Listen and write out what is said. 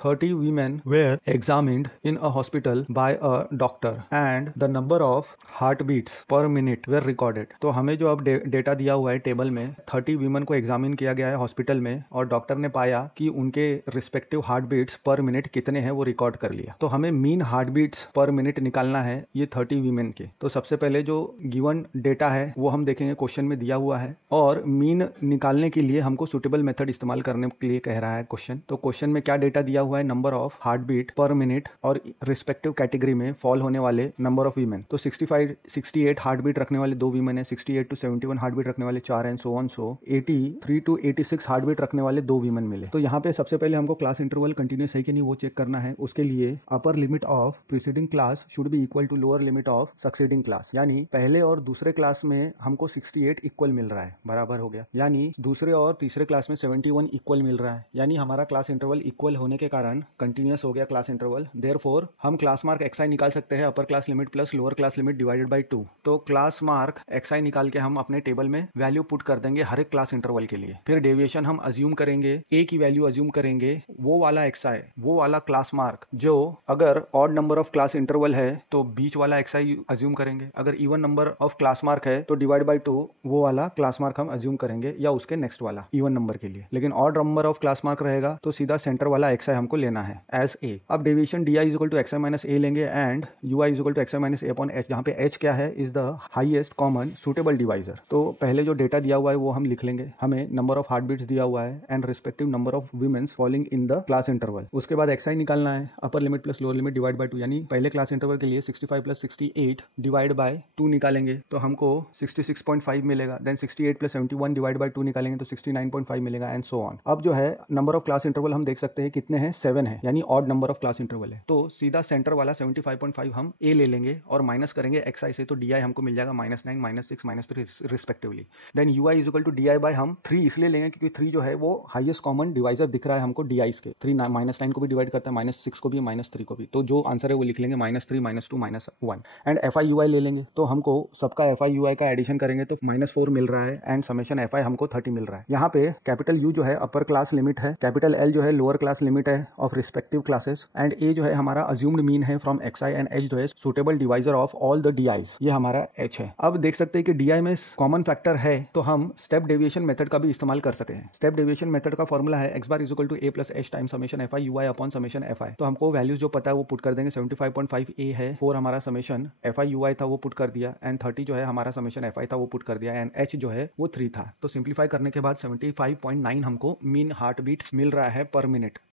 30 women were examined in a hospital by a doctor and the number of heartbeats per minute were recorded। तो हमें जो अब data दिया हुआ है टेबल में, 30 वीमेन को एग्जामिन किया गया है हॉस्पिटल में और डॉक्टर ने पाया कि उनके respective heart beats per minute कितने हैं वो रिकॉर्ड कर लिया। तो हमें mean heart beats per minute निकालना है ये 30 वीमेन के। तो सबसे पहले जो गिवन डेटा है वो हम देखेंगे, क्वेश्चन में दिया हुआ है और मीन निकालने के लिए हमको सुटेबल मेथड इस्तेमाल करने के लिए कह रहा है क्वेश्चन। तो क्वेश्चन में क्या डेटा दिया हुआ है, number of heart beat per minute और रिस्पेक्टिव कैटेगरी में फॉल होने वाले नंबर ऑफ वीमेन। तो 68 हार्ट बीट रखने वाले 2 वीमेन है, 68 to 71 हार्ट बीट रखने वाले 4 हैं, so on so 83 to 86 heart beat रखने वाले 2 वीमेन मिले। तो यहाँ पे सबसे पहले हमको क्लास इंटरवल कंटिन्यूस है कि नहीं वो चेक करना है। उसके लिए upper limit of preceding class should be equal to lower limit of succeeding class, यानी पहले और दूसरे क्लास में हमको 68 इक्वल मिल रहा है, बराबर हो गया, यानी दूसरे और तीसरे क्लास में 71 इक्वल मिल रहा है, यानी हमारा क्लास इंटरवल इक्वल होने के कारण कंटिन्यूस हो गया क्लास इंटरवल। देयरफॉर हम क्लास मार्क xi निकाल सकते हैं, upper class limit plus lower class limit divided by 2। तो क्लास मार्क xi निकाल के हम अपने टेबल में वैल्यू पुट कर देंगे हर एक क्लास इंटरवल के लिए। फिर डेविएशन हम अज्यूम करेंगे, a की वैल्यू अज्यूम करेंगे, वो वाला xi, वो वाला क्लास मार्क जो अगर odd number of class interval है तो बीच वाला xi अज्यूम करेंगे, अगर even number of class mark है तो डिवाइड बाय 2 वो वाला क्लास मार्क हम अज्यूम करेंगे या उसके नेक्स्ट वाला इवन नंबर के लिए। लेकिन odd number of class mark रहेगा तो सीधा सेंटर वाला xi हमको लेना है एज a। अब deviation di is equal to xi minus a लेंगे and ui is equal to xi minus a upon h, जहाँ पे h क्या है, is the highest common suitable divisor. तो पहले जो डेटा दिया हुआ है वो हम लिख लेंगे, हमें नंबर ऑफ हार्ट बीट्स दिया हुआ है and respective number of women's falling in the class interval. उसके बाद xi निकालना है, upper limit plus lower limit divide by 2, यानी पहले क्लास इंटरवल के लिए 65 प्लस 68 डिवाइड बाय 2 निकालेंगे तो हमको 66.5 मिलेगा। देन 68 प्लस 71 डिवाइड बाय 2 निकालेंगे तो 69.5 मिलेगा एंड सो ऑन। अब जो है नंबर ऑफ क्लास इंटरवल हम देख सकते हैं कितने हैं, 7 है, यानी odd number of class interval है। तो सीधा सेंटर वाला 75.5 हम a ले लेंगे और माइनस करेंगे xi से, तो di हमको मिल जाएगा -9, -6, -3 respectively. Then ui is equal to di by हम 3 इसलिए लेंगे क्योंकि 3 जो है वो हाईएस्ट कॉमन डिवाइजर दिख रहा है हमको di's के। 3 -9 को भी डिवाइड करता है, -6 को भी, -3 को भी। तो जो आंसर है वो लिख लेंगे -3, -2, -1 एंड fi ui ले लेंगे। तो हमको सबका fi ui का एडिशन करेंगे तो -4 मिल रहा है एंड समेशन fi हमको 30 मिल रहा है। यहाँ पे कैपिटल U जो है अपर क्लास लिमिट है, कैपिटल L जो है लोअर क्लास लिमिट है of respective classes and A जो है हमारा अज्यूम्ड मीन है फ्रॉम xi एंड h जो है suitable divisor of all the di's, ये हमारा h है। अब देख सकते हैं कि di में कॉमन फैक्टर है तो हम स्टेप डेविएशन मेथड का भी इस्तेमाल कर सकते हैं। स्टेप डेविएशन मेथड का फॉर्मूला है x bar is equal to a plus h time summation fi ui upon summation fi। तो हमको वैल्यूज जो पता है वो पुट कर देंगे, 75.5 a है, 4 हमारा समेशन fi ui था वो पुट कर दिया एंड 30 जो है हमारा समेशन fi था वो पुट कर दिया एंड h जो है वो 3 था। तो सिंप्लीफाई करने के बाद 75.9 हमको मीन हार्ट बीट्स मिल रहा है पर मिनट।